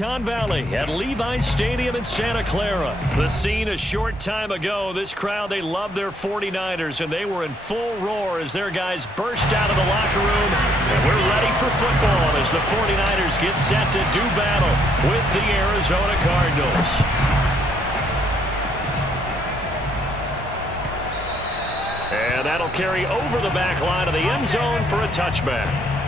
Silicon Valley at Levi's Stadium in Santa Clara. The scene a short time ago. This crowd, they love their 49ers, and they were in full roar as their guys burst out of the locker room. And we're ready for football as the 49ers get set to do battle with the Arizona Cardinals. And that'll carry over the back line of the end zone for a touchback.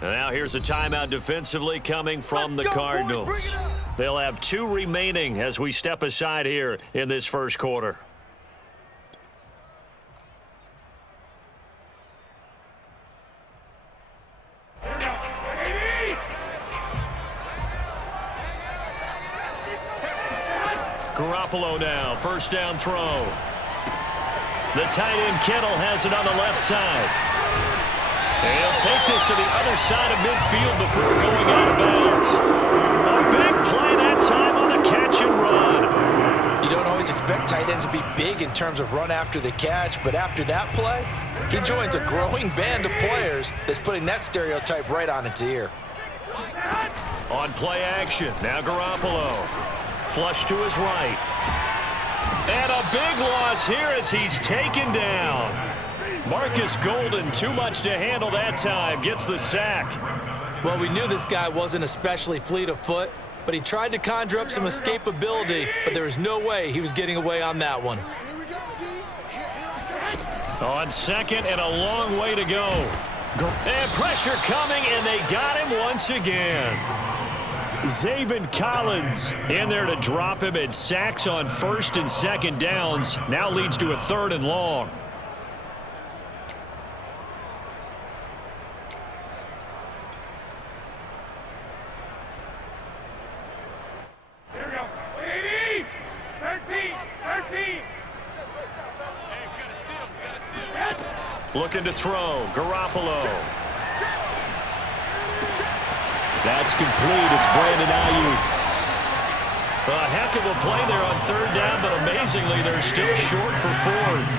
Now here's a timeout defensively coming from the Cardinals. They'll have 2 remaining as we step aside here in this first quarter. Garoppolo now, first down throw. The tight end Kittle has it on the left side. He'll take this to the other side of midfield before going out of bounds. A big play that time on the catch and run. You don't always expect tight ends to be big in terms of run after the catch, but after that play, he joins a growing band of players that's putting that stereotype right on its ear. On play action, now Garoppolo. Flush to his right. And a big loss here as he's taken down. Marcus Golden, too much to handle that time, gets the sack. Well, we knew this guy wasn't especially fleet of foot, but he tried to conjure up some escapability, but there was no way he was getting away on that one. On second and a long way to go. And pressure coming, and they got him once again. Zaven Collins in there to drop him, and sacks on first and second downs. Now leads to a 3rd and long. Looking to throw. Garoppolo. That's complete. It's Brandon Ayuk. A heck of a play there on 3rd down, but amazingly, they're still short for 4th.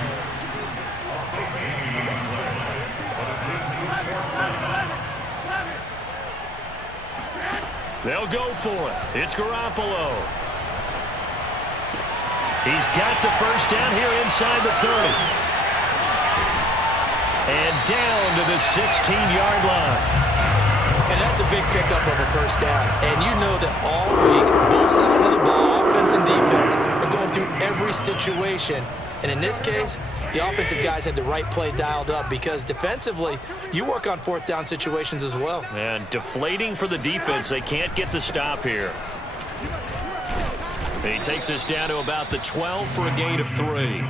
They'll go for it. It's Garoppolo. He's got the first down here inside the 30. And down to the 16-yard line. And that's a big pickup of a first down. And you know that all week, both sides of the ball, offense and defense, are going through every situation. And in this case, the offensive guys had the right play dialed up because defensively, you work on 4th down situations as well. And deflating for the defense. They can't get the stop here. He takes us down to about the 12 for a gain of 3.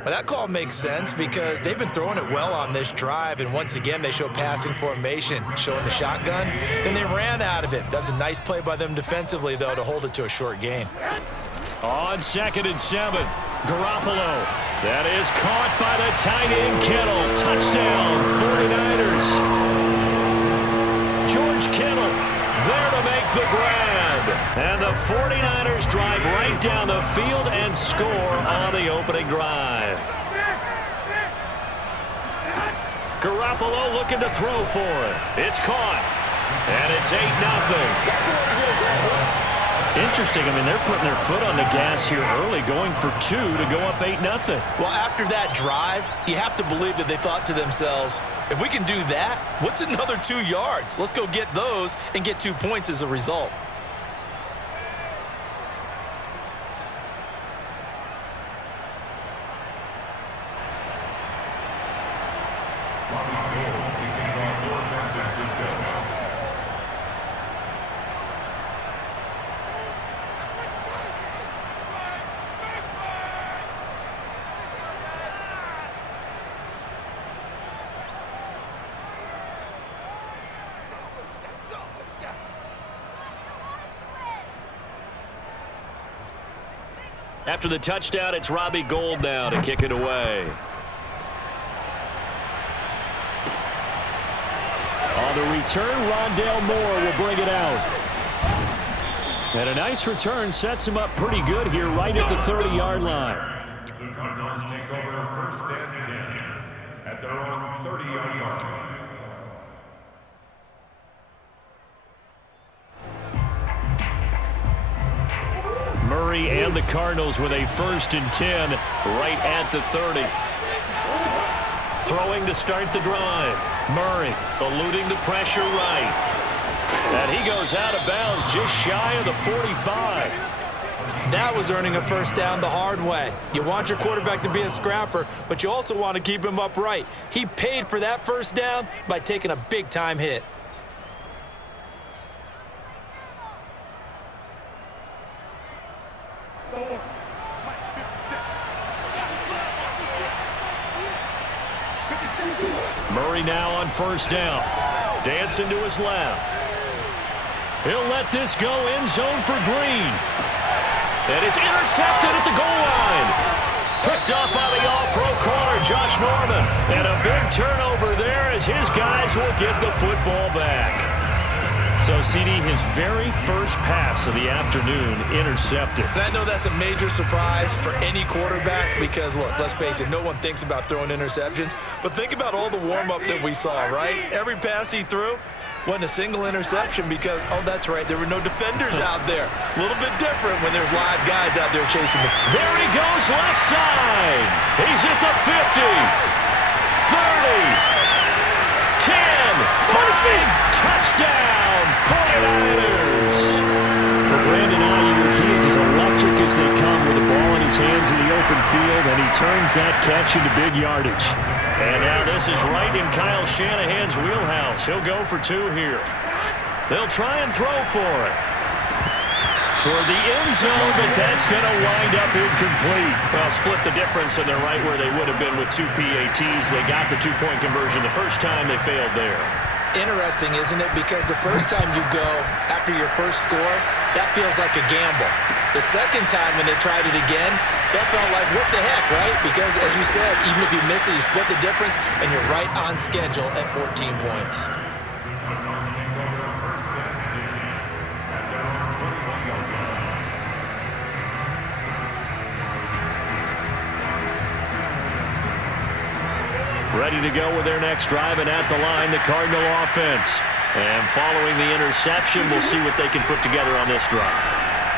Well, that call makes sense because they've been throwing it well on this drive, and once again, they show passing formation, showing the shotgun. Then they ran out of it. That was a nice play by them defensively, though, to hold it to a short gain. On 2nd and 7, Garoppolo. That is caught by the tight end Kittle. Touchdown, 49ers. George Kittle there to make the grab. And the 49ers drive right down the field and score on the opening drive. Garoppolo looking to throw for it. It's caught. And it's 8-0. Interesting. I mean, they're putting their foot on the gas here early, going for 2 to go up 8-0. Well, after that drive, you have to believe that they thought to themselves, if we can do that, what's another 2 yards? Let's go get those and get 2 points as a result. After the touchdown, it's Robbie Gould now to kick it away. On the return, Rondale Moore will bring it out. And a nice return sets him up pretty good here right at the 30-yard line. The Cardinals take over first and 10 at their own 30-yard line. Murray and the Cardinals with a 1st and 10 right at the 30. Throwing to start the drive. Murray eluding the pressure right. And he goes out of bounds just shy of the 45. That was earning a first down the hard way. You want your quarterback to be a scrapper, but you also want to keep him upright. He paid for that first down by taking a big-time hit. Murray now on 1st down. Dancing to his left. He'll let this go end zone for Green. And it's intercepted at the goal line. Picked up by the all-pro corner, Josh Norman. And a big turnover there as his guys will get the football back. So, CD, his very first pass of the afternoon intercepted. And I know that's a major surprise for any quarterback because, look, let's face it, no one thinks about throwing interceptions. But think about all the warm-up that we saw, right? Every pass he threw wasn't a single interception because, oh, that's right, there were no defenders out there. A little bit different when there's live guys out there chasing the... There he goes, left side. He's at the 50, 30, 10, 5, touchdown, 49ers. For Brandon Ayuk, he is as electric as they come with the ball in his hands in the open field, and he turns that catch into big yardage. And now this is right in Kyle Shanahan's wheelhouse. He'll go for 2 here. They'll try and throw for it. Toward the end zone, but that's going to wind up incomplete. Well, split the difference, and they're right where they would have been with 2 PATs. They got the 2-point conversion the first time. They failed there. Interesting, isn't it? Because the first time you go after your first score, that feels like a gamble. The second time when they tried it again, that felt like, what the heck, right? Because, as you said, even if you miss it, you split the difference, and you're right on schedule at 14 points. Ready to go with their next drive, and at the line, the Cardinal offense. And following the interception, we'll see what they can put together on this drive.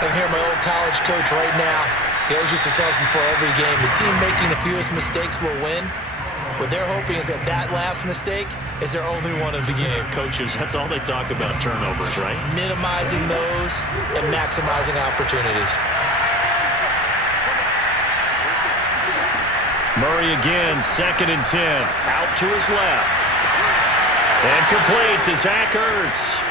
I can hear my old college coach right now. He always used to tell us before every game, the team making the fewest mistakes will win. What they're hoping is that that last mistake is their only one of the game. Coaches, that's all they talk about, turnovers, right? Minimizing those and maximizing opportunities. Murray again, 2nd and 10. Out to his left. And complete to Zach Ertz.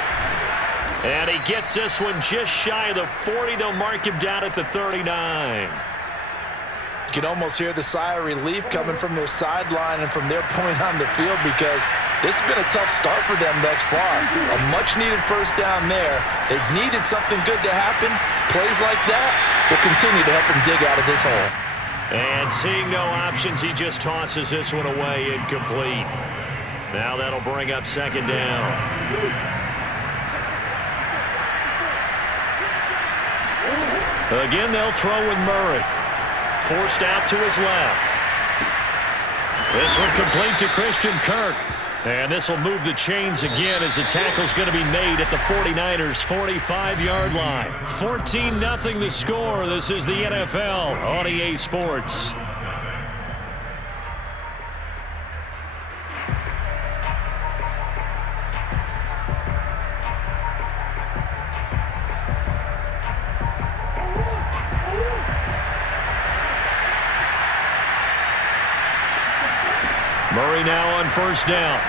And he gets this one just shy of the 40. They'll mark him down at the 39. You can almost hear the sigh of relief coming from their sideline and from their point on the field because this has been a tough start for them thus far. A much-needed first down there. They've needed something good to happen. Plays like that will continue to help them dig out of this hole. And seeing no options, he just tosses this one away, incomplete. Now that'll bring up 2nd down. Again, they'll throw with Murray. Forced out to his left. This one complete to Christian Kirk. And this will move the chains again as the tackle's going to be made at the 49ers' 45-yard line. 14-0 the score. This is the NFL on EA Sports. Murray now on 1st down.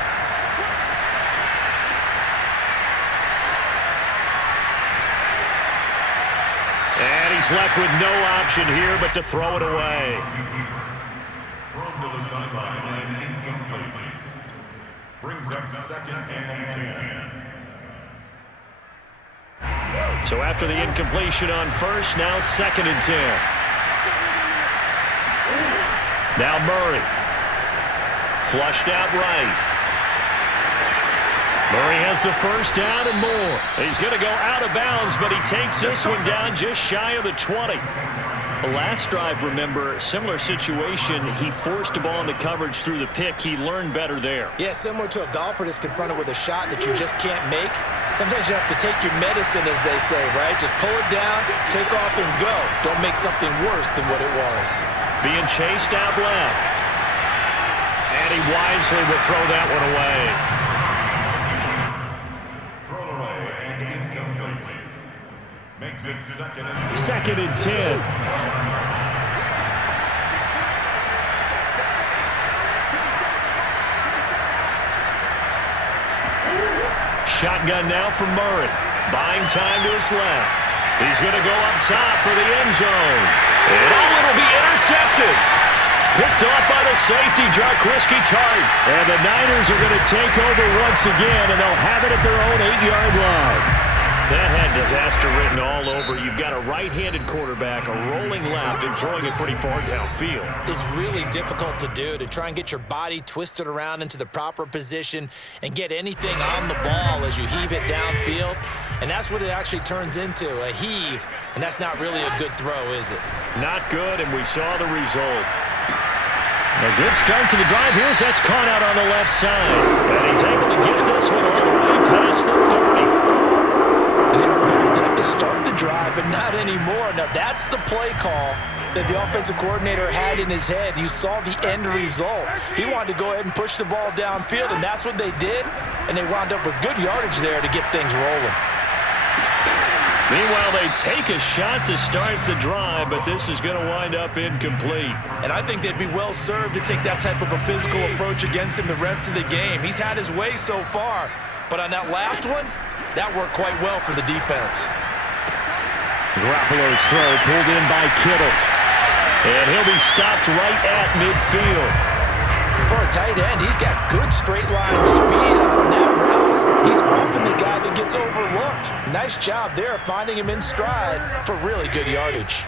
And he's left with no option here but to throw it away. Thrown to the sideline and incomplete. Brings up 2nd and 10. So after the incompletion on 1st, now 2nd and 10. Now Murray. Flushed out right. Murray has the first down and more. He's going to go out of bounds, but he takes this one down just shy of the 20. The last drive, remember, similar situation. He forced the ball into coverage through the pick. He learned better there. Yeah, similar to a golfer that's confronted with a shot that you just can't make. Sometimes you have to take your medicine, as they say, right? Just pull it down, take off, and go. Don't make something worse than what it was. Being chased out left. And he wisely will throw that one away. Thrown away and incomplete. Makes it Second and 10. Shotgun now from Murray. Buying time to his left. He's going to go up top for the end zone. And it'll be intercepted. Picked off by the safety, Jarquiski Tart. And the Niners are going to take over once again, and they'll have it at their own 8-yard line. That had disaster written all over. You've got a right-handed quarterback, a rolling left, and throwing it pretty far downfield. It's really difficult to do, to try and get your body twisted around into the proper position and get anything on the ball as you heave it downfield. And that's what it actually turns into, a heave. And that's not really a good throw, is it? Not good, and we saw the result. A good start to the drive. Here's that's caught out on the left side. And he's able to get this one all the way past the 30. And they were backed up to start the drive, but not anymore. Now, that's the play call that the offensive coordinator had in his head. You saw the end result. He wanted to go ahead and push the ball downfield, and that's what they did. And they wound up with good yardage there to get things rolling. Meanwhile, they take a shot to start the drive, but this is going to wind up incomplete. And I think they'd be well served to take that type of a physical approach against him the rest of the game. He's had his way so far, but on that last one, that worked quite well for the defense. Garoppolo's throw pulled in by Kittle. And he'll be stopped right at midfield. For a tight end, he's got good straight line speed on that route. He's often the guy that gets overlooked. Nice job there finding him in stride for really good yardage.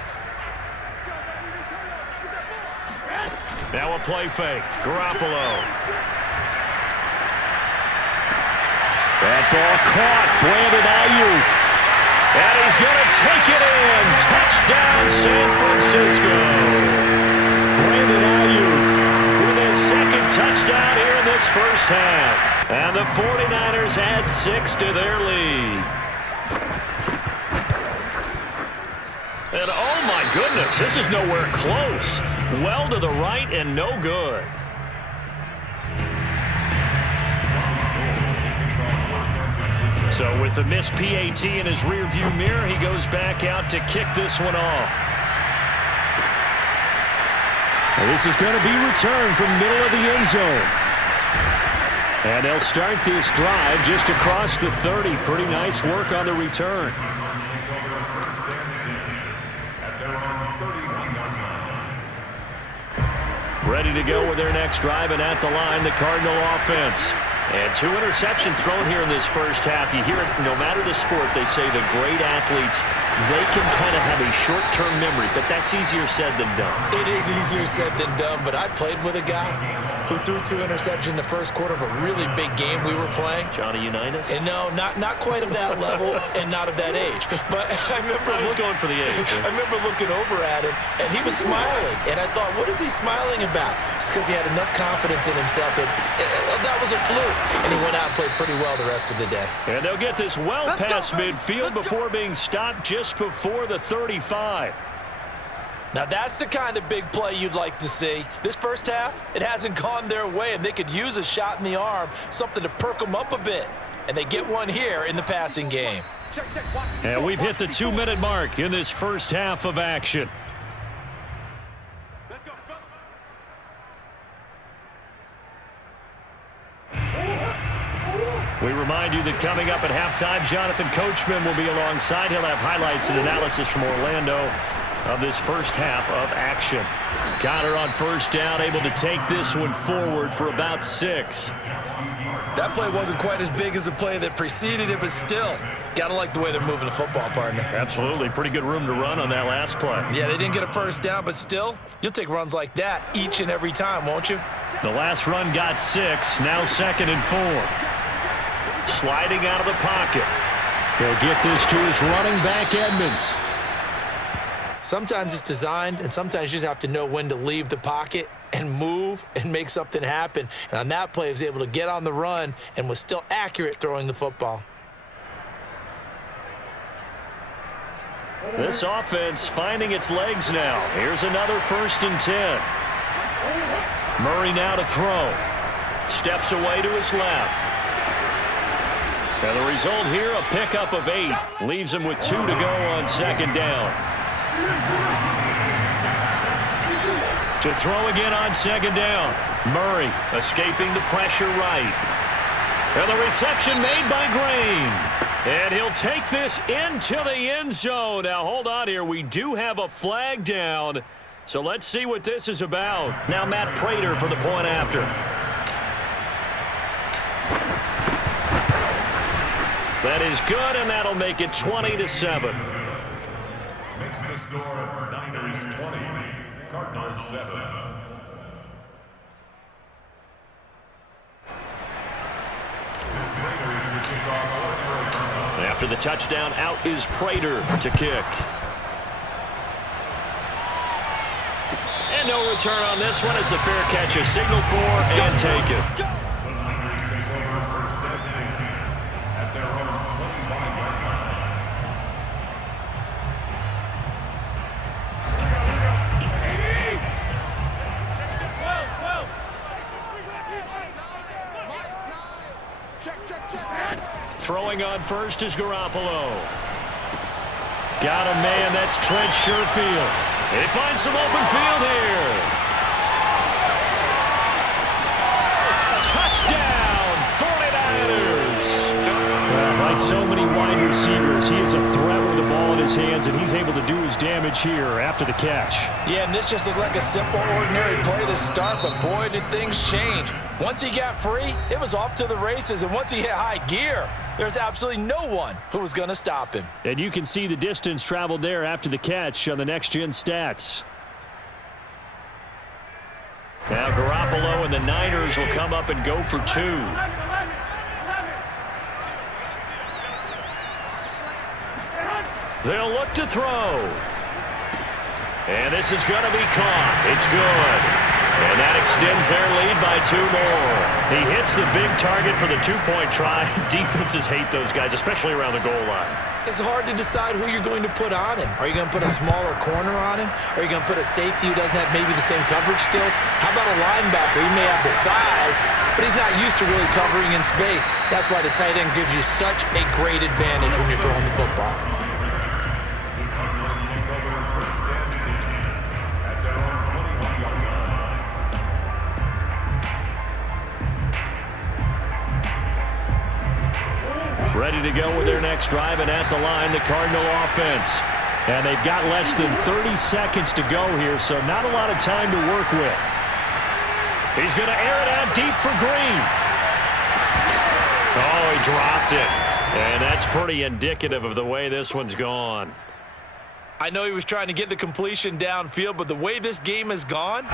Now a play fake. Garoppolo. That ball caught. Brandon Ayuk. And he's going to take it in. Touchdown, San Francisco. Brandon Ayuk with his second touchdown here in this first half. And the 49ers add 6 to their lead. And oh my goodness, this is nowhere close. Well to the right and no good. So with the missed PAT in his rearview mirror, he goes back out to kick this one off. And this is going to be returned from middle of the end zone. And they'll start this drive just across the 30. Pretty nice work on the return. Ready to go with their next drive, and at the line, the Cardinal offense. And 2 interceptions thrown here in this first half. You hear it, no matter the sport, they say the great athletes, they can kind of have a short-term memory, but that's easier said than done. It is easier said than done, but I played with a guy who threw 2 interceptions in the first quarter of a really big game we were playing. Johnny Unitas? And no, not quite of that level and not of that age. But I remember going for the age. I remember looking over at him, and he was smiling. And I thought, what is he smiling about? It's because he had enough confidence in himself that that was a fluke. And he went out and played pretty well the rest of the day. And they'll get this well past midfield before being stopped just before the 35. Now, that's the kind of big play you'd like to see. This first half, it hasn't gone their way, and they could use a shot in the arm, something to perk them up a bit. And they get one here in the passing game. And we've hit the 2-minute mark in this first half of action. We remind you that coming up at halftime, Jonathan Coachman will be alongside. He'll have highlights and analysis from Orlando of this first half of action. Connor on first down, able to take this one forward for about 6. That play wasn't quite as big as the play that preceded it, but still, gotta like the way they're moving the football, partner. Absolutely. Pretty good room to run on that last play. Yeah, they didn't get a first down, but still, you'll take runs like that each and every time, won't you? The last run got 6, now 2nd and 4. Sliding out of the pocket. He'll get this to his running back, Edmonds. Sometimes it's designed, and sometimes you just have to know when to leave the pocket and move and make something happen. And on that play, he was able to get on the run and was still accurate throwing the football. This offense finding its legs now. Here's another 1st and 10. Murray now to throw. Steps away to his left. And the result here, a pickup of 8. Leaves him with 2 to go on 2nd down. To throw again on 2nd down. Murray escaping the pressure right. And the reception made by Green. And he'll take this into the end zone. Now, hold on here. We do have a flag down. So let's see what this is about. Now, Matt Prater for the point after. That is good, and that'll make it 20-7. Makes the score Niners 20, Cardinals 7. After the touchdown, out is Prater to kick. And no return on this one as the fair catch is signaled for and taken. The Niners take over 1st and 10 at their own 25-yard Throwing on first is Garoppolo. Got a man, that's Trent Sherfield. They find some open field here. Touchdown, 49ers. Like so many wide receivers, he is a threat with the ball in his hands, and he's able to do his damage here after the catch. Yeah, and this just looked like a simple, ordinary play to start, but boy, did things change. Once he got free, it was off to the races, and once he hit high gear, there's absolutely no one who was going to stop him. And you can see the distance traveled there after the catch on the next-gen stats. Now Garoppolo and the Niners will come up and go for 2. They'll look to throw. And this is going to be caught. It's good. And that extends their lead by 2 more. He hits the big target for the 2-point try. Defenses hate those guys, especially around the goal line. It's hard to decide who you're going to put on him. Are you going to put a smaller corner on him? Are you going to put a safety who doesn't have maybe the same coverage skills? How about a linebacker? He may have the size, but he's not used to really covering in space. That's why the tight end gives you such a great advantage when you're throwing the football. Ready to go with their next drive, and at the line, the Cardinal offense. And they've got less than 30 seconds to go here, so not a lot of time to work with. He's going to air it out deep for Green. Oh, he dropped it. And that's pretty indicative of the way this one's gone. I know he was trying to get the completion downfield, but the way this game has gone,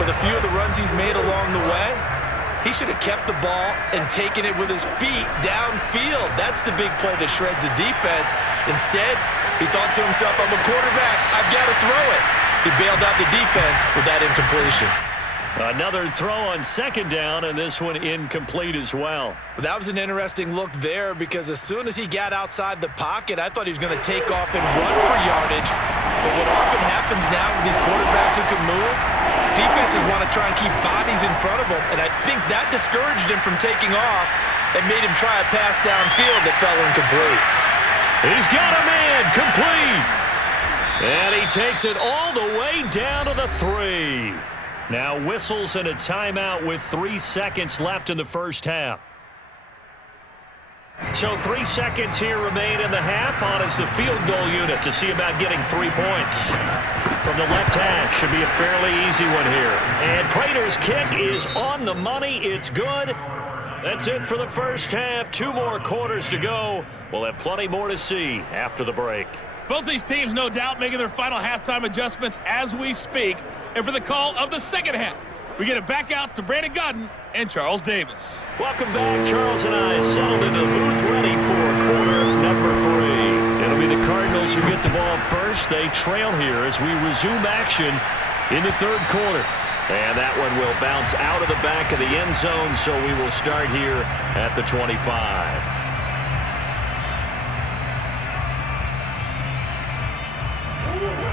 with a few of the runs he's made along the way, he should have kept the ball and taken it with his feet downfield. That's the big play that shreds the defense. Instead, he thought to himself, I'm a quarterback. I've got to throw it. He bailed out the defense with that incompletion. Another throw on 2nd down, and this one incomplete as well. That was an interesting look there because as soon as he got outside the pocket, I thought he was going to take off and run for yardage. But what often happens now with these quarterbacks who can move, defenses want to try and keep bodies in front of them, and I think that discouraged him from taking off and made him try a pass downfield that fell incomplete. He's got a man, complete. And he takes it all the way down to the 3. Now whistles and a timeout with 3 seconds left in the first half. So 3 seconds here remain in the half. On is the field goal unit to see about getting 3 points. From the left hash, should be a fairly easy one here. And Prater's kick is on the money. It's good. That's it for the first half. 2 more quarters to go. We'll have plenty more to see after the break. Both these teams, no doubt, making their final halftime adjustments as we speak. And for the call of the second half We get it back out to Brandon Godden and Charles Davis. Welcome back. Charles and I settled into the booth ready for quarter number 3. It'll be the Cardinals who get the ball first. They trail here as we resume action in the third quarter. And that one will bounce out of the back of the end zone, so we will start here at the 25.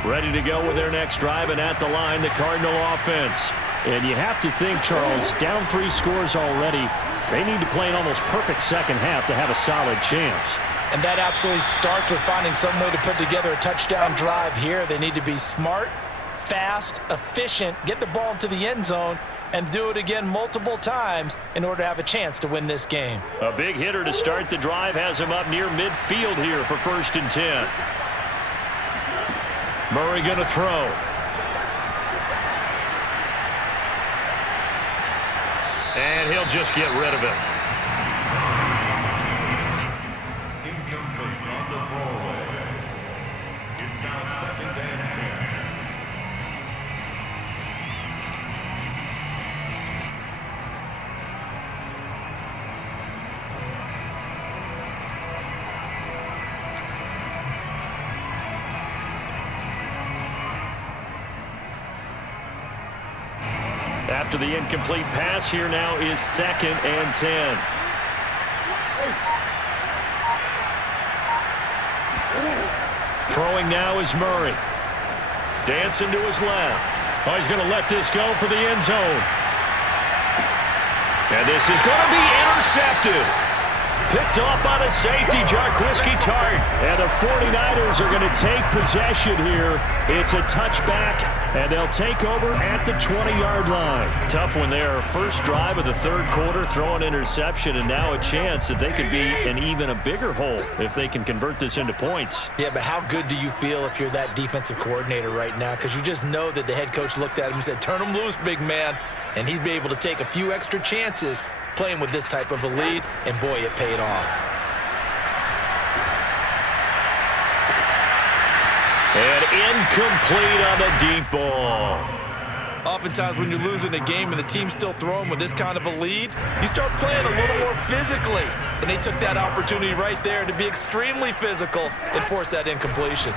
Ready to go with their next drive, and at the line, the Cardinal offense. And you have to think, Charles, down 3 scores already. They need to play an almost perfect second half to have a solid chance. And that absolutely starts with finding some way to put together a touchdown drive here. They need to be smart, fast, efficient, get the ball into the end zone, and do it again multiple times in order to have a chance to win this game. A big hitter to start the drive has him up near midfield here for 1st and 10. Murray going to throw. And he'll just get rid of it. Incomplete on the throwaway. It's now 2nd and 10. After the incomplete pass, here now is 2nd and 10. Throwing now is Murray. Dancing to his left. Oh, he's going to let this go for the end zone. And this is going to be intercepted. Picked off by the safety, Jarquiski Tart. And the 49ers are going to take possession here. It's a touchback, and they'll take over at the 20-yard line. Tough when they are first drive of the third quarter, throw an interception, and now a chance that they could be in even a bigger hole if they can convert this into points. Yeah, but how good do you feel if you're that defensive coordinator right now? Because you just know that the head coach looked at him and said, turn him loose, big man. And he'd be able to take a few extra chances playing with this type of a lead, and boy, it paid off. And incomplete on the deep ball. Oftentimes when you're losing a game and the team's still throwing with this kind of a lead, you start playing a little more physically. And they took that opportunity right there to be extremely physical and force that incompletion.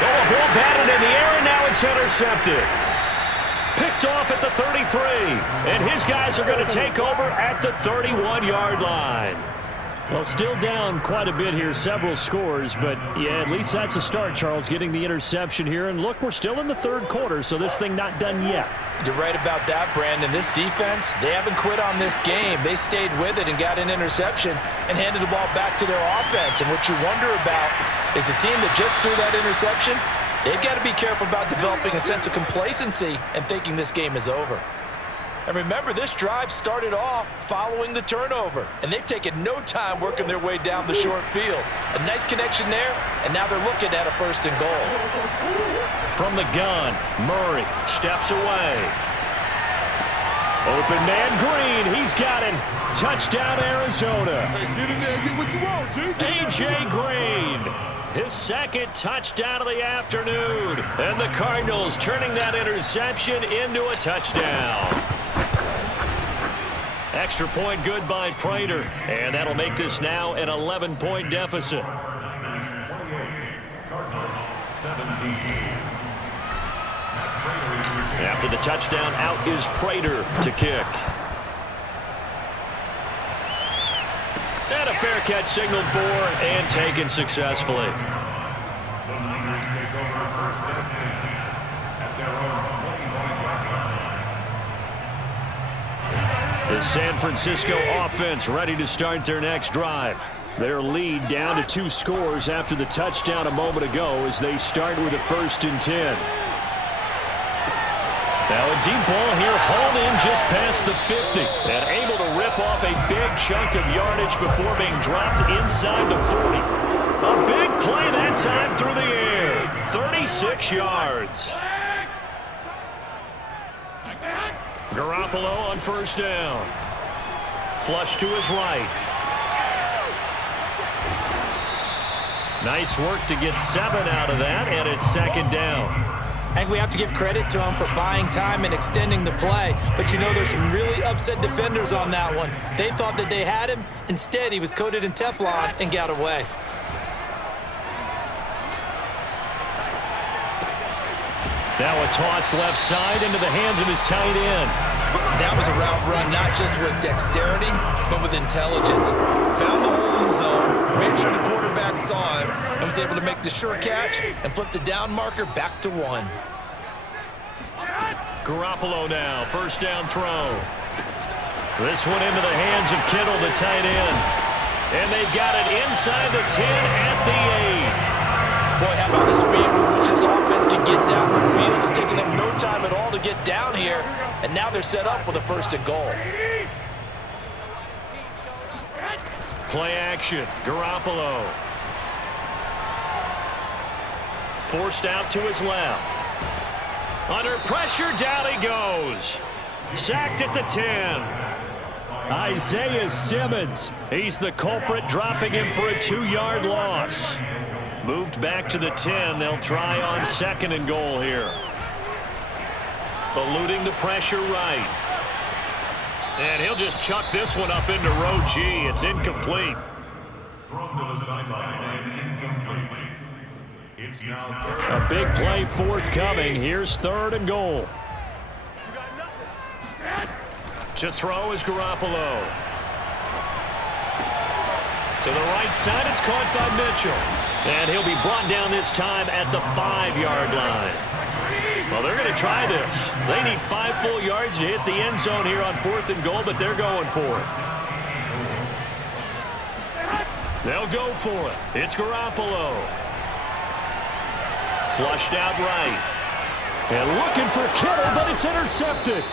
Oh, a ball batted in the air, and now it's intercepted. Picked off at the 33, and his guys are going to take over at the 31-yard line. Well, still down quite a bit here, several scores, but yeah, at least that's a start, Charles, getting the interception here. And look, we're still in the third quarter, so this thing not done yet. You're right about that, Brandon. This defense, they haven't quit on this game. They stayed with it and got an interception and handed the ball back to their offense. And what you wonder about is the team that just threw that interception, they've got to be careful about developing a sense of complacency and thinking this game is over. And remember, this drive started off following the turnover, and they've taken no time working their way down the short field. A nice connection there, and now they're looking at a 1st and goal. From the gun, Murray steps away. Open man Green, he's got it. Touchdown, Arizona. Hey, get in there and get what you want, G. A.J. Green. His 2nd touchdown of the afternoon. And the Cardinals turning that interception into a touchdown. Extra point good by Prater. And that'll make this now an 11-point deficit. Niners 28, Cardinals 17. After the touchdown, out is Prater to kick. And a fair catch signaled for and taken successfully. The Niners take over 1st and 10 at their own 21-yard line. The San Francisco offense ready to start their next drive. Their lead down to 2 scores after the touchdown a moment ago as they start with a 1st and 10. Now a deep ball here, hauled in just past the 50 and able to rip off a big chunk of yardage before being dropped inside the 40. A big play that time through the air, 36 yards. Garoppolo on 1st down. Flush to his right. Nice work to get 7 out of that, and it's 2nd down. I think we have to give credit to him for buying time and extending the play. But you know, there's some really upset defenders on that one. They thought that they had him. Instead, he was coated in Teflon and got away. Now a toss left side into the hands of his tight end. That was a route run not just with dexterity, but with intelligence. Found the hole in the zone, made sure the quarterback saw him, and was able to make the sure catch and flip the down marker back to 1. Garoppolo now, first down throw. This one into the hands of Kittle, the tight end. And they've got it inside the 10 at the 8. Boy, how about the speed with which this offense can get down the field? It's taking them no time at all to get down here, and now they're set up with a 1st and goal. Play action, Garoppolo. Forced out to his left. Under pressure, down he goes. Sacked at the 10. Isaiah Simmons. He's the culprit, dropping him for a 2-yard loss. Moved back to the 10. They'll try on 2nd and goal here. Eluding the pressure right. And he'll just chuck this one up into row G. It's incomplete. Thrown to the sideline and incomplete. It's now A big play forthcoming. Here's 3rd and goal. To throw is Garoppolo. To the right side, it's caught by Mitchell. And he'll be brought down this time at the 5-yard line. Well, they're going to try this. They need 5 full yards to hit the end zone here on 4th and goal, but they're going for it. They'll go for it. It's Garoppolo. Flushed out right. And looking for Kittle, but it's intercepted.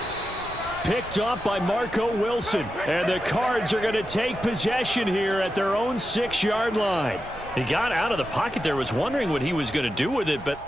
Picked up by Marco Wilson. And the Cards are going to take possession here at their own 6-yard line. He got out of the pocket there, was wondering what he was going to do with it, but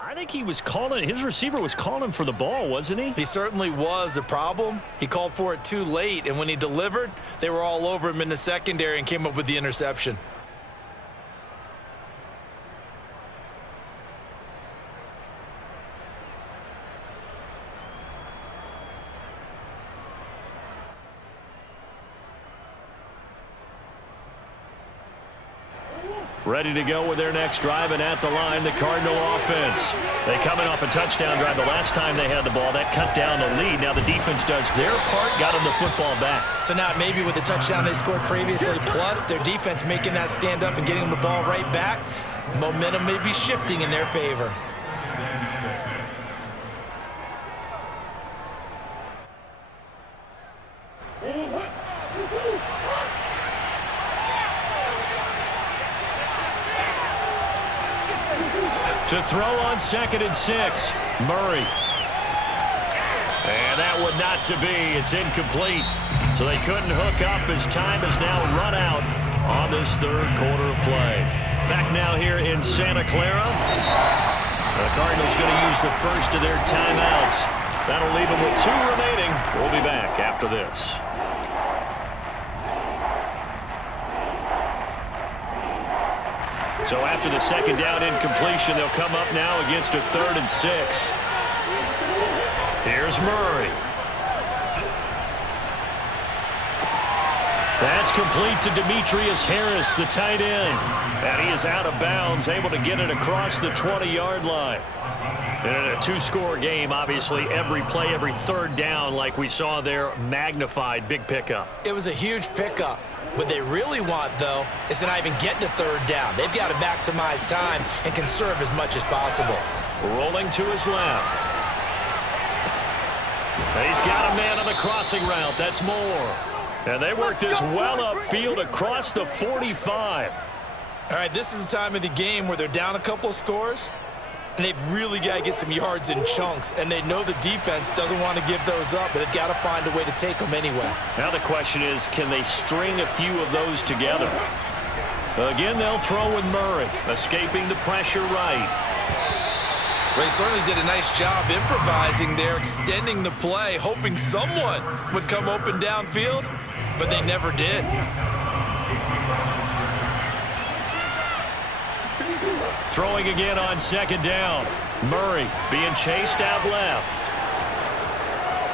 I think he was calling, his receiver was calling for the ball, wasn't he? He certainly was. The problem, he called for it too late, and when he delivered, they were all over him in the secondary and came up with the interception. Ready to go with their next drive, and at the line, the Cardinal offense. They coming off a touchdown drive. The last time they had the ball, that cut down the lead. Now the defense does their part, got them the football back. So now maybe with the touchdown they scored previously, plus their defense making that stand up and getting them the ball right back, momentum may be shifting in their favor. To throw on 2nd and 6, Murray. And that one not to be. It's incomplete. So they couldn't hook up as time has now run out on this 3rd quarter of play. Back now here in Santa Clara. The Cardinals going to use the first of their timeouts. That'll leave them with 2 remaining. We'll be back after this. So after the 2nd down incompletion, they'll come up now against a 3rd and 6. Here's Murray. That's complete to Demetrius Harris, the tight end. And he is out of bounds, able to get it across the 20-yard line. And in a 2-score game, obviously, every play, every 3rd down, like we saw there, magnified, big pickup. It was a huge pickup. What they really want, though, is to not even get to 3rd down. They've got to maximize time and conserve as much as possible. Rolling to his left. He's got a man on the crossing route. That's Moore. And they work this well upfield across the 45. All right, this is the time of the game where they're down a couple of scores, and they've really got to get some yards in chunks, and they know the defense doesn't want to give those up, but they've got to find a way to take them anyway. Now the question is, can they string a few of those together? Again, they'll throw with Murray, escaping the pressure right. They certainly did a nice job improvising there, extending the play, hoping someone would come open downfield, but they never did. Throwing again on second down. Murray being chased out left.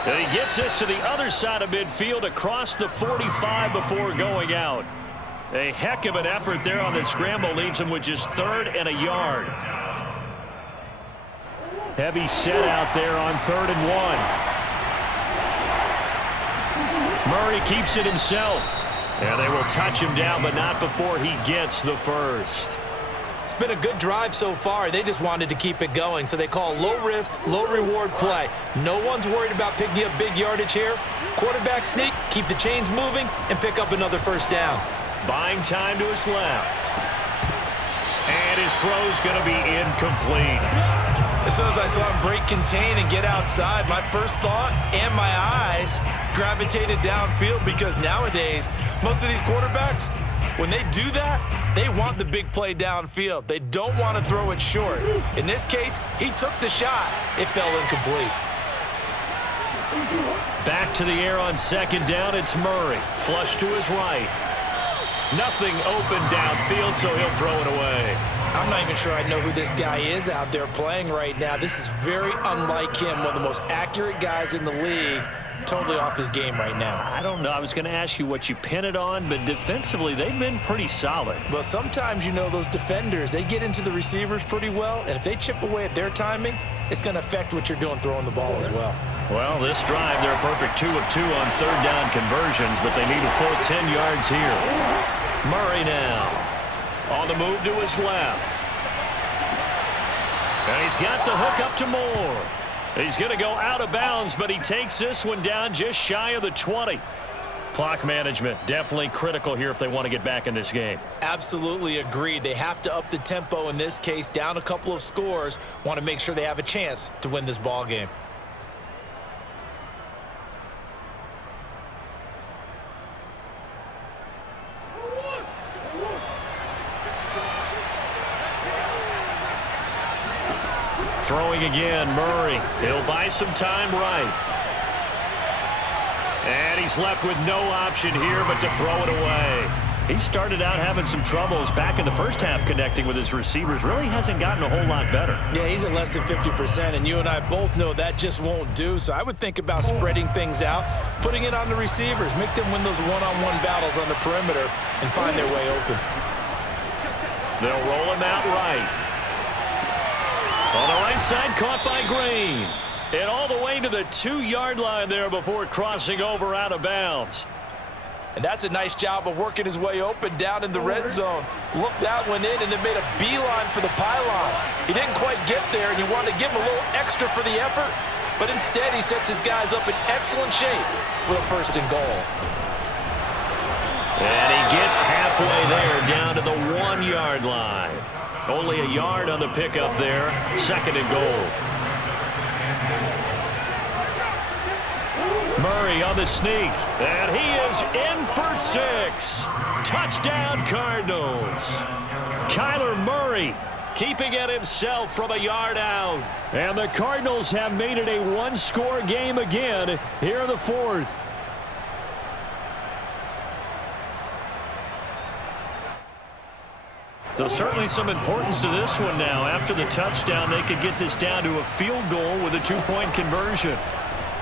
And he gets this to the other side of midfield across the 45 before going out. A heck of an effort there on the scramble leaves him with just 3rd and a yard. Heavy set out there on 3rd and 1. Murray keeps it himself. And they will touch him down, but not before he gets the first. It's been a good drive so far. They just wanted to keep it going, so they call low-risk, low-reward play. No one's worried about picking up big yardage here. Quarterback sneak, keep the chains moving, and pick up another first down. Buying time to his left. And his throw's going to be incomplete. As soon as I saw him break contain and get outside, my first thought and my eyes gravitated downfield, because nowadays, most of these quarterbacks, when they do that, they want the big play downfield. They don't want to throw it short. In this case, he took the shot. It fell incomplete. Back to the air on second down. It's Murray. Flush to his right. Nothing open downfield, so he'll throw it away. I'm not even sure I know who this guy is out there playing right now. This is very unlike him, one of the most accurate guys in the league. Totally off his game right now. I don't know. I was going to ask you what you pin it on, but defensively, they've been pretty solid. Well, sometimes, you know, those defenders, they get into the receivers pretty well, and if they chip away at their timing, it's going to affect what you're doing throwing the ball as well. Well, this drive, they're a perfect 2 of 2 on 3rd down conversions, but they need a full 10 yards here. Murray now on the move to his left. And he's got the hook up to Moore. He's going to go out of bounds, but he takes this one down just shy of the 20. Clock management definitely critical here if they want to get back in this game. Absolutely agreed. They have to up the tempo in this case, down a couple of scores, want to make sure they have a chance to win this ball game. Throwing again, Murray. He'll buy some time right. And he's left with no option here but to throw it away. He started out having some troubles back in the first half connecting with his receivers. Really hasn't gotten a whole lot better. Yeah, he's at less than 50%, and you and I both know that just won't do. So I would think about spreading things out, putting it on the receivers, make them win those one-on-one battles on the perimeter, and find their way open. They'll roll him out right. On the right side, caught by Green. And all the way to the 2-yard line there before crossing over out of bounds. And that's a nice job of working his way open down in the red zone. Looked that one in and then made a beeline for the pylon. He didn't quite get there, and you wanted to give him a little extra for the effort. But instead, he sets his guys up in excellent shape for a 1st and goal. And he gets halfway there down to the 1-yard line. Only a yard on the pickup there. 2nd and goal. Murray on the sneak. And he is in for 6. Touchdown, Cardinals. Kyler Murray keeping it himself from a yard out. And the Cardinals have made it a 1-score game again here in the 4th. So certainly some importance to this one now. After the touchdown, they could get this down to a field goal with a 2-point conversion.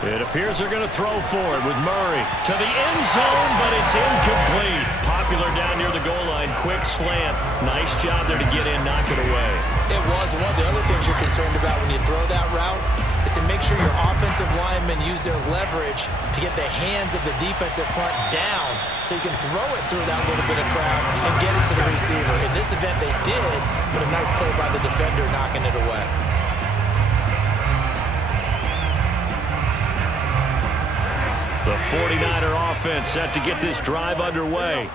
It appears they're going to throw for it with Murray to the end zone, but it's incomplete. Popular down near the goal line. Quick slant. Nice job there to get in, knock it away. It was. One of the other things you're concerned about when you throw that route is to make sure your offensive linemen use their leverage to get the hands of the defensive front down so you can throw it through that little bit of crowd and get it to the receiver. In this event, they did, but a nice play by the defender knocking it away. The 49er offense set to get this drive underway.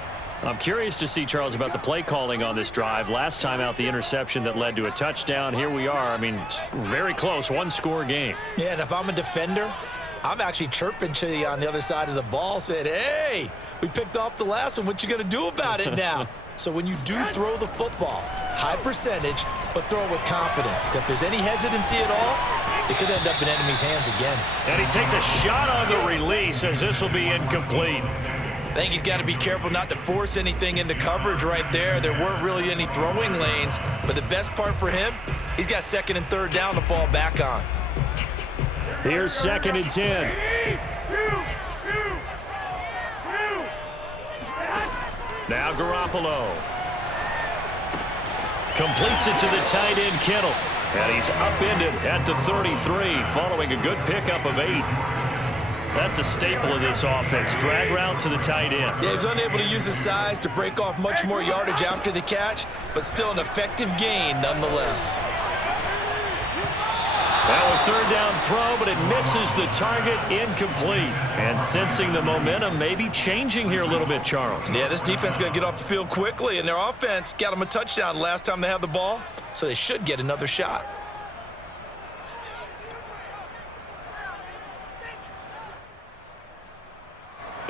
I'm curious to see, Charles, about the play calling on this drive. Last time out, the interception that led to a touchdown. Here we are. I mean, very close, one-score game. Yeah, and if I'm a defender, I'm actually chirping to you on the other side of the ball, saying, hey, we picked off the last one. What you going to do about it now? So when you do throw the football, high percentage, but throw it with confidence. Because if there's any hesitancy at all, it could end up in enemy's hands again. And he takes a shot on the release as this will be incomplete. I think he's got to be careful not to force anything into coverage right there. There weren't really any throwing lanes, but the best part for him, he's got second and third down to fall back on. Here's 2nd and 10. Now Garoppolo completes it to the tight end Kittle, and he's upended at the 33 following a good pickup of 8. That's a staple of this offense. Drag route to the tight end. Yeah, he's unable to use his size to break off much more yardage after the catch, but still an effective gain nonetheless. Now a third down throw, but it misses the target, incomplete. And sensing the momentum maybe changing here a little bit, Charles. Yeah, this defense is going to get off the field quickly, and their offense got them a touchdown last time they had the ball, so they should get another shot.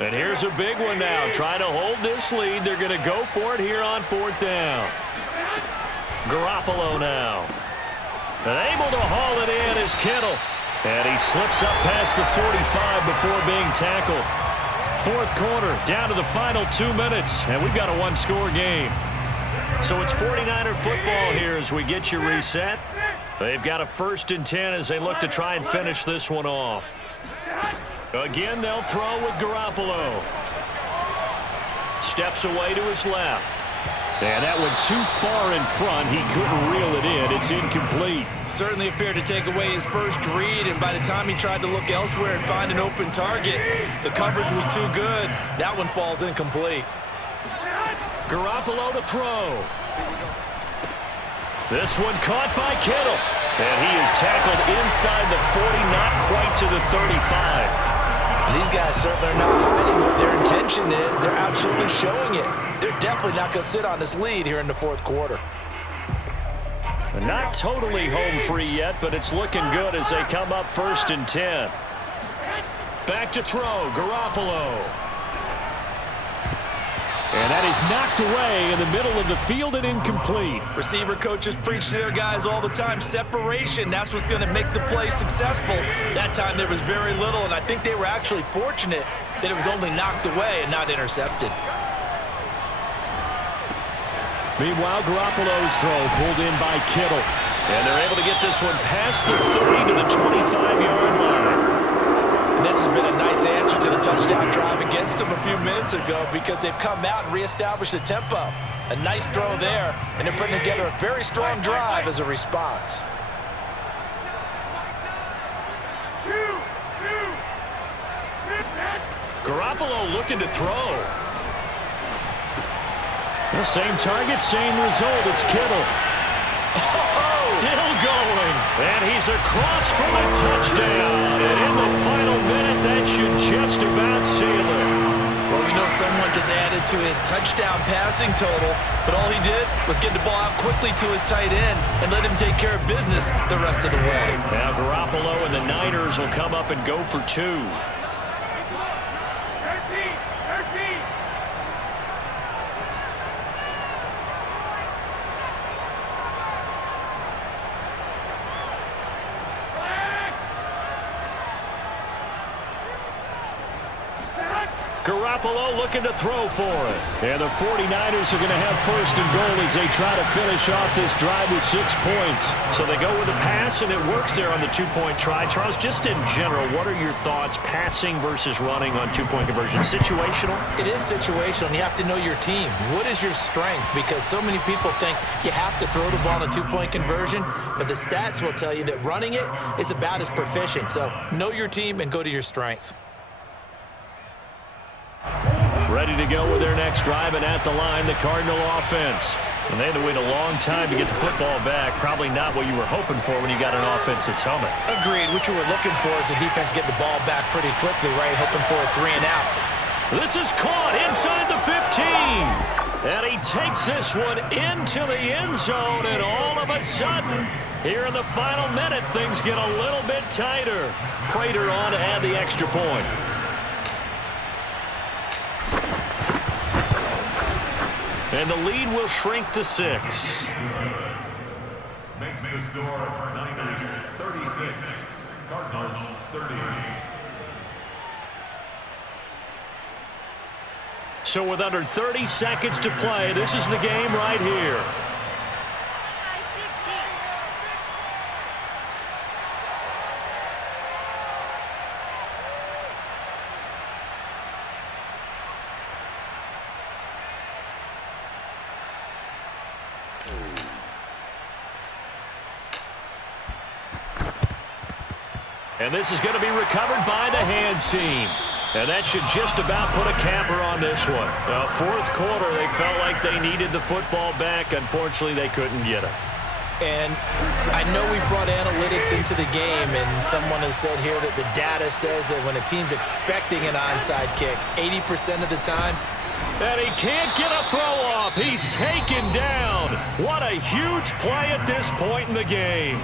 And here's a big one now. Trying to hold this lead. They're going to go for it here on 4th down. Garoppolo now. And able to haul it in is Kittle. And he slips up past the 45 before being tackled. 4th quarter, down to the final 2 minutes. And we've got a one-score game. So it's 49er football here as we get you reset. They've got a 1st and 10 as they look to try and finish this one off. Again, they'll throw with Garoppolo. Steps away to his left. And that went too far in front. He couldn't reel it in. It's incomplete. Certainly appeared to take away his first read, and by the time he tried to look elsewhere and find an open target, the coverage was too good. That one falls incomplete. Garoppolo to throw. This one caught by Kittle. And he is tackled inside the 40, not quite to the 35. These guys certainly are not hiding what their intention is. They're absolutely showing it. They're definitely not going to sit on this lead here in the 4th quarter. Not totally home free yet, but it's looking good as they come up 1st and 10. Back to throw, Garoppolo. And that is knocked away in the middle of the field and incomplete. Receiver coaches preach to their guys all the time, separation. That's what's going to make the play successful. That time there was very little, and I think they were actually fortunate that it was only knocked away and not intercepted. Meanwhile, Garoppolo's throw pulled in by Kittle. And they're able to get this one past the 30 to the 25-yard line. And this has been a nice answer to the touchdown drive against them a few minutes ago because they've come out and reestablished the tempo. A nice throw there, and they're putting together a very strong drive as a response. Garoppolo looking to throw. The same target, same result. It's Kittle. Still going. And he's across for a touchdown. And in the final minute, that should just about seal it. Well, we know someone just added to his touchdown passing total, but all he did was get the ball out quickly to his tight end and let him take care of business the rest of the way. Now Garoppolo and the Niners will come up and go for 2. Garoppolo looking to throw for it. And the 49ers are going to have 1st and goal as they try to finish off this drive with 6 points. So they go with a pass, and it works there on the 2-point try. Charles, just in general, what are your thoughts passing versus running on 2-point conversion? Situational? It is situational, and you have to know your team. What is your strength? Because so many people think you have to throw the ball in a 2-point conversion, but the stats will tell you that running it is about as proficient. So know your team and go to your strength. Ready to go with their next drive, and at the line, the Cardinal offense. And they had to wait a long time to get the football back. Probably not what you were hoping for when you got an offense that's humming. Agreed. What you were looking for is the defense get the ball back pretty quickly, right? Hoping for a 3 and out. This is caught inside the 15. And he takes this one into the end zone, and all of a sudden, here in the final minute, things get a little bit tighter. Prater on to add the extra point. And the lead will shrink to 6. Makes the score Niners 36, Cardinals 30. So with under 30 seconds to play, this is the game right here. And this is going to be recovered by the hands team. And that should just about put a capper on this one. Fourth quarter, they felt like they needed the football back. Unfortunately, they couldn't get it. And I know we brought analytics into the game, and someone has said here that the data says that when a team's expecting an onside kick, 80% of the time. And he can't get a throw off. He's taken down. What a huge play at this point in the game.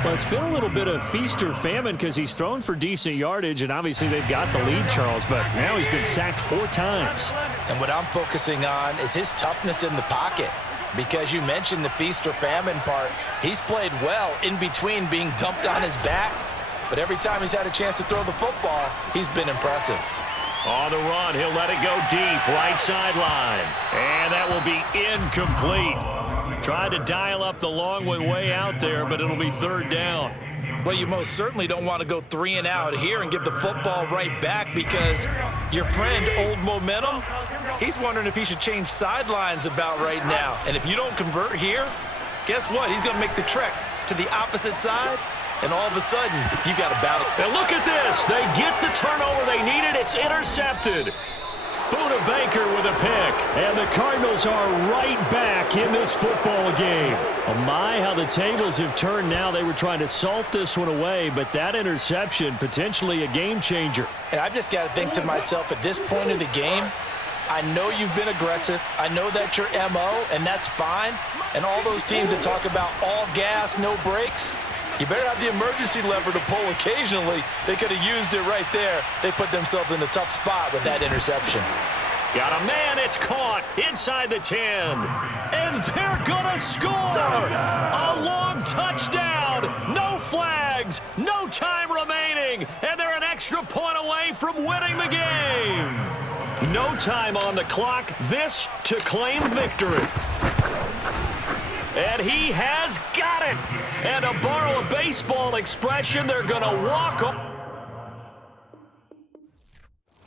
Well, it's been a little bit of feast or famine because he's thrown for decent yardage, and obviously they've got the lead, Charles, but now he's been sacked 4 times. And what I'm focusing on is his toughness in the pocket, because you mentioned the feast or famine part. He's played well in between being dumped on his back, but every time he's had a chance to throw the football, he's been impressive. On the run, he'll let it go deep, right sideline. And that will be incomplete. Tried to dial up the long way out there, but it'll be 3rd down. Well, you most certainly don't want to go 3 and out here and give the football right back, because your friend, Old Momentum, he's wondering if he should change sidelines about right now. And if you don't convert here, guess what? He's going to make the trek to the opposite side, and all of a sudden, you got a battle. And look at this. They get the turnover they needed. It's intercepted. Buda Baker with a pick. And the Cardinals are right back in this football game. Oh my, how the tables have turned now. They were trying to salt this one away, but that interception, potentially a game changer. And I've just got to think to myself, at this point of the game, I know you've been aggressive. I know that's your MO, and that's fine. And all those teams that talk about all gas, no brakes, you better have the emergency lever to pull occasionally. They could have used it right there. They put themselves in a tough spot with that interception. Got a man, it's caught inside the 10. And they're gonna score! A long touchdown! No flags, no time remaining, and they're an extra point away from winning the game. No time on the clock, this to claim victory. And he has got it. And to borrow a baseball expression, they're gonna walk